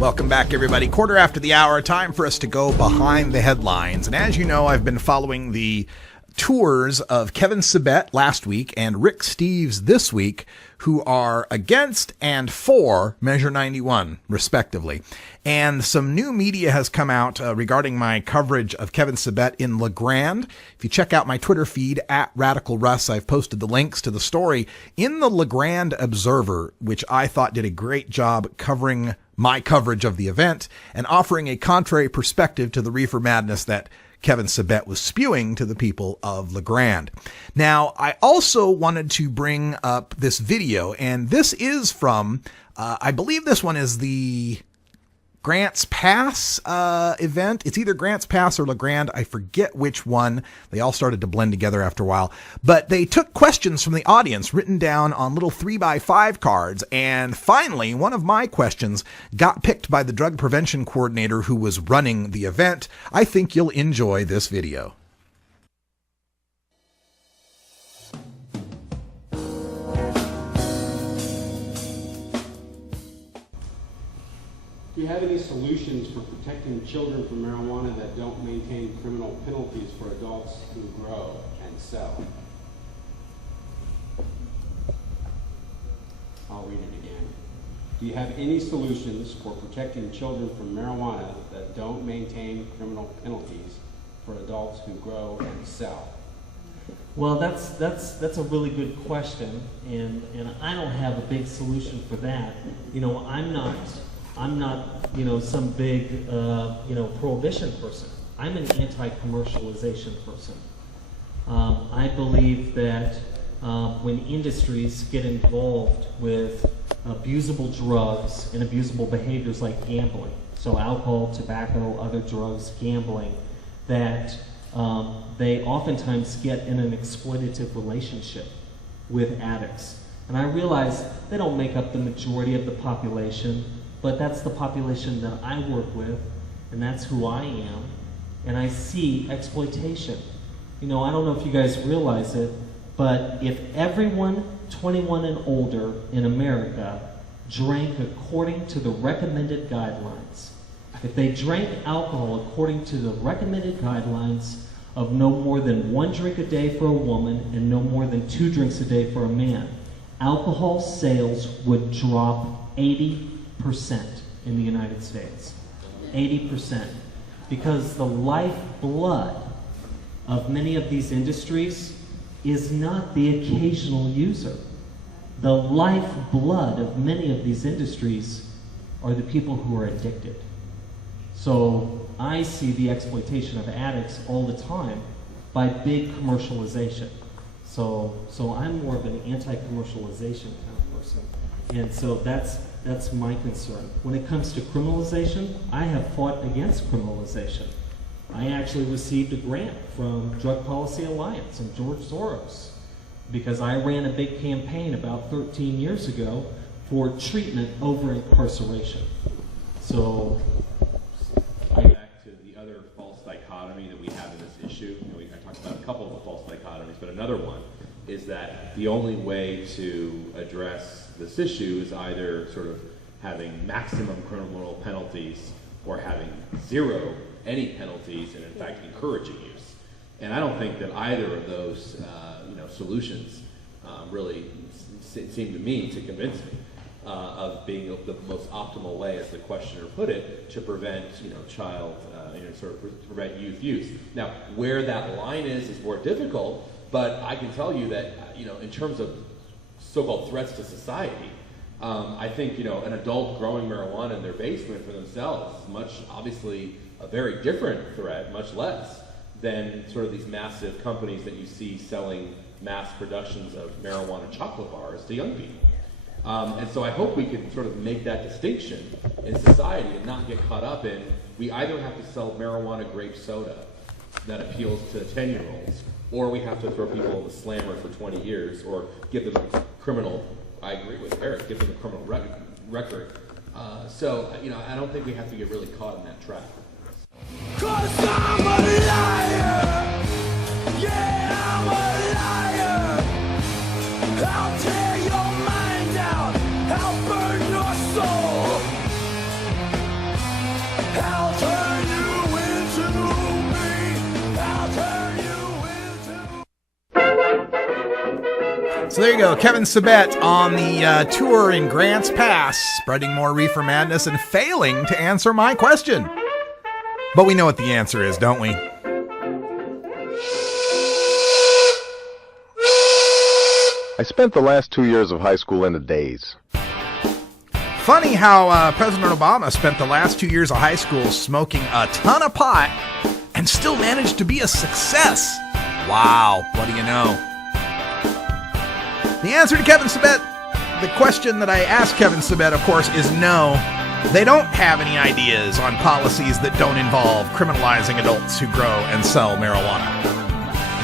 Welcome back, everybody. Quarter after the hour, time for us to go behind the headlines. And as you know, I've been following the tours of Kevin Sabet last week and Rick Steves this week, who are against and for Measure 91, respectively. And some new media has come out regarding my coverage of Kevin Sabet in LeGrand. If you check out my Twitter feed, at Radical Russ, I've posted the links to the story in the LeGrand Observer, which I thought did a great job covering my coverage of the event and offering a contrary perspective to the reefer madness that Kevin Sabet was spewing to the people of LeGrand. Now, I also wanted to bring up this video, and this is from, I believe this one is the Grants Pass event. It's either Grants Pass or LeGrand. I forget which one. They all started to blend together after a while. But they took questions from the audience written down on little 3x5 cards. And finally, one of my questions got picked by the drug prevention coordinator who was running the event. I think you'll enjoy this video. Do you have any solutions for protecting children from marijuana that don't maintain criminal penalties for adults who grow and sell? I'll read it again. Do you have any solutions for protecting children from marijuana that don't maintain criminal penalties for adults who grow and sell? Well, that's a really good question, and I don't have a big solution for that. You know, I'm not some big, prohibition person. I'm an anti-commercialization person. I believe that when industries get involved with abusable drugs and abusable behaviors like gambling, so alcohol, tobacco, other drugs, gambling, that they oftentimes get in an exploitative relationship with addicts. And I realize they don't make up the majority of the population, but that's the population that I work with, and that's who I am, and I see exploitation. You know, I don't know if you guys realize it, but if everyone 21 and older in America drank according to the recommended guidelines, if they drank alcohol according to the recommended guidelines of no more than 1 drink a day for a woman and no more than 2 drinks a day for a man, alcohol sales would drop 80% in the United States. 80%. Because the lifeblood of many of these industries is not the occasional user. The lifeblood of many of these industries are the people who are addicted. So I see the exploitation of addicts all the time by big commercialization. So I'm more of an anti-commercialization kind of person. And so that's my concern. When it comes to criminalization, I have fought against criminalization. I actually received a grant from Drug Policy Alliance and George Soros because I ran a big campaign about 13 years ago for treatment over incarceration. So back to the other false dichotomy that we have in this issue. I talked about a couple of the false dichotomies, but another one is that the only way to address this issue is either sort of having maximum criminal penalties or having zero any penalties and in fact encouraging use. And I don't think that either of those solutions really seem to me to convince me of being the most optimal way, as the questioner put it, to prevent prevent youth use. Now, where that line is more difficult, but I can tell you that in terms of so-called threats to society, I think an adult growing marijuana in their basement for themselves is obviously a very different threat, much less than sort of these massive companies that you see selling mass productions of marijuana chocolate bars to young people. And so I hope we can sort of make that distinction in society and not get caught up in, we either have to sell marijuana grape soda that appeals to 10-year-olds, or we have to throw people in the slammer for 20 years, or give them a criminal, I agree with Eric, give them a criminal record. I don't think we have to get really caught in that trap. 'Cause I'm a liar, yeah, I'm a liar. I'll tear your mind out, I'll burn your soul. So there you go, Kevin Sabet on the tour in Grants Pass, spreading more reefer madness and failing to answer my question. But we know what the answer is, don't we? I spent the last 2 years of high school in a daze. Funny how President Obama spent the last 2 years of high school smoking a ton of pot and still managed to be a success. Wow, what do you know? The answer to Kevin Sabet, the question that I asked Kevin Sabet, of course, is no. They don't have any ideas on policies that don't involve criminalizing adults who grow and sell marijuana.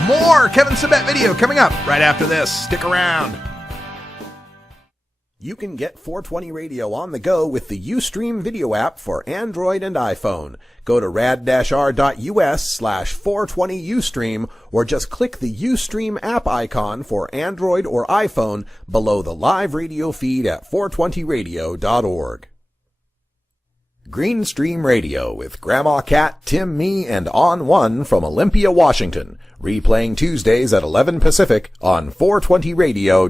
More Kevin Sabet video coming up right after this. Stick around. You can get 420 Radio on the go with the Ustream video app for Android and iPhone. Go to rad-r.us/420Ustream or just click the Ustream app icon for Android or iPhone below the live radio feed at 420radio.org. Greenstream Radio with Grandma Cat, Tim, me, and On One from Olympia, Washington. Replaying Tuesdays at 11 Pacific on 420 Radio.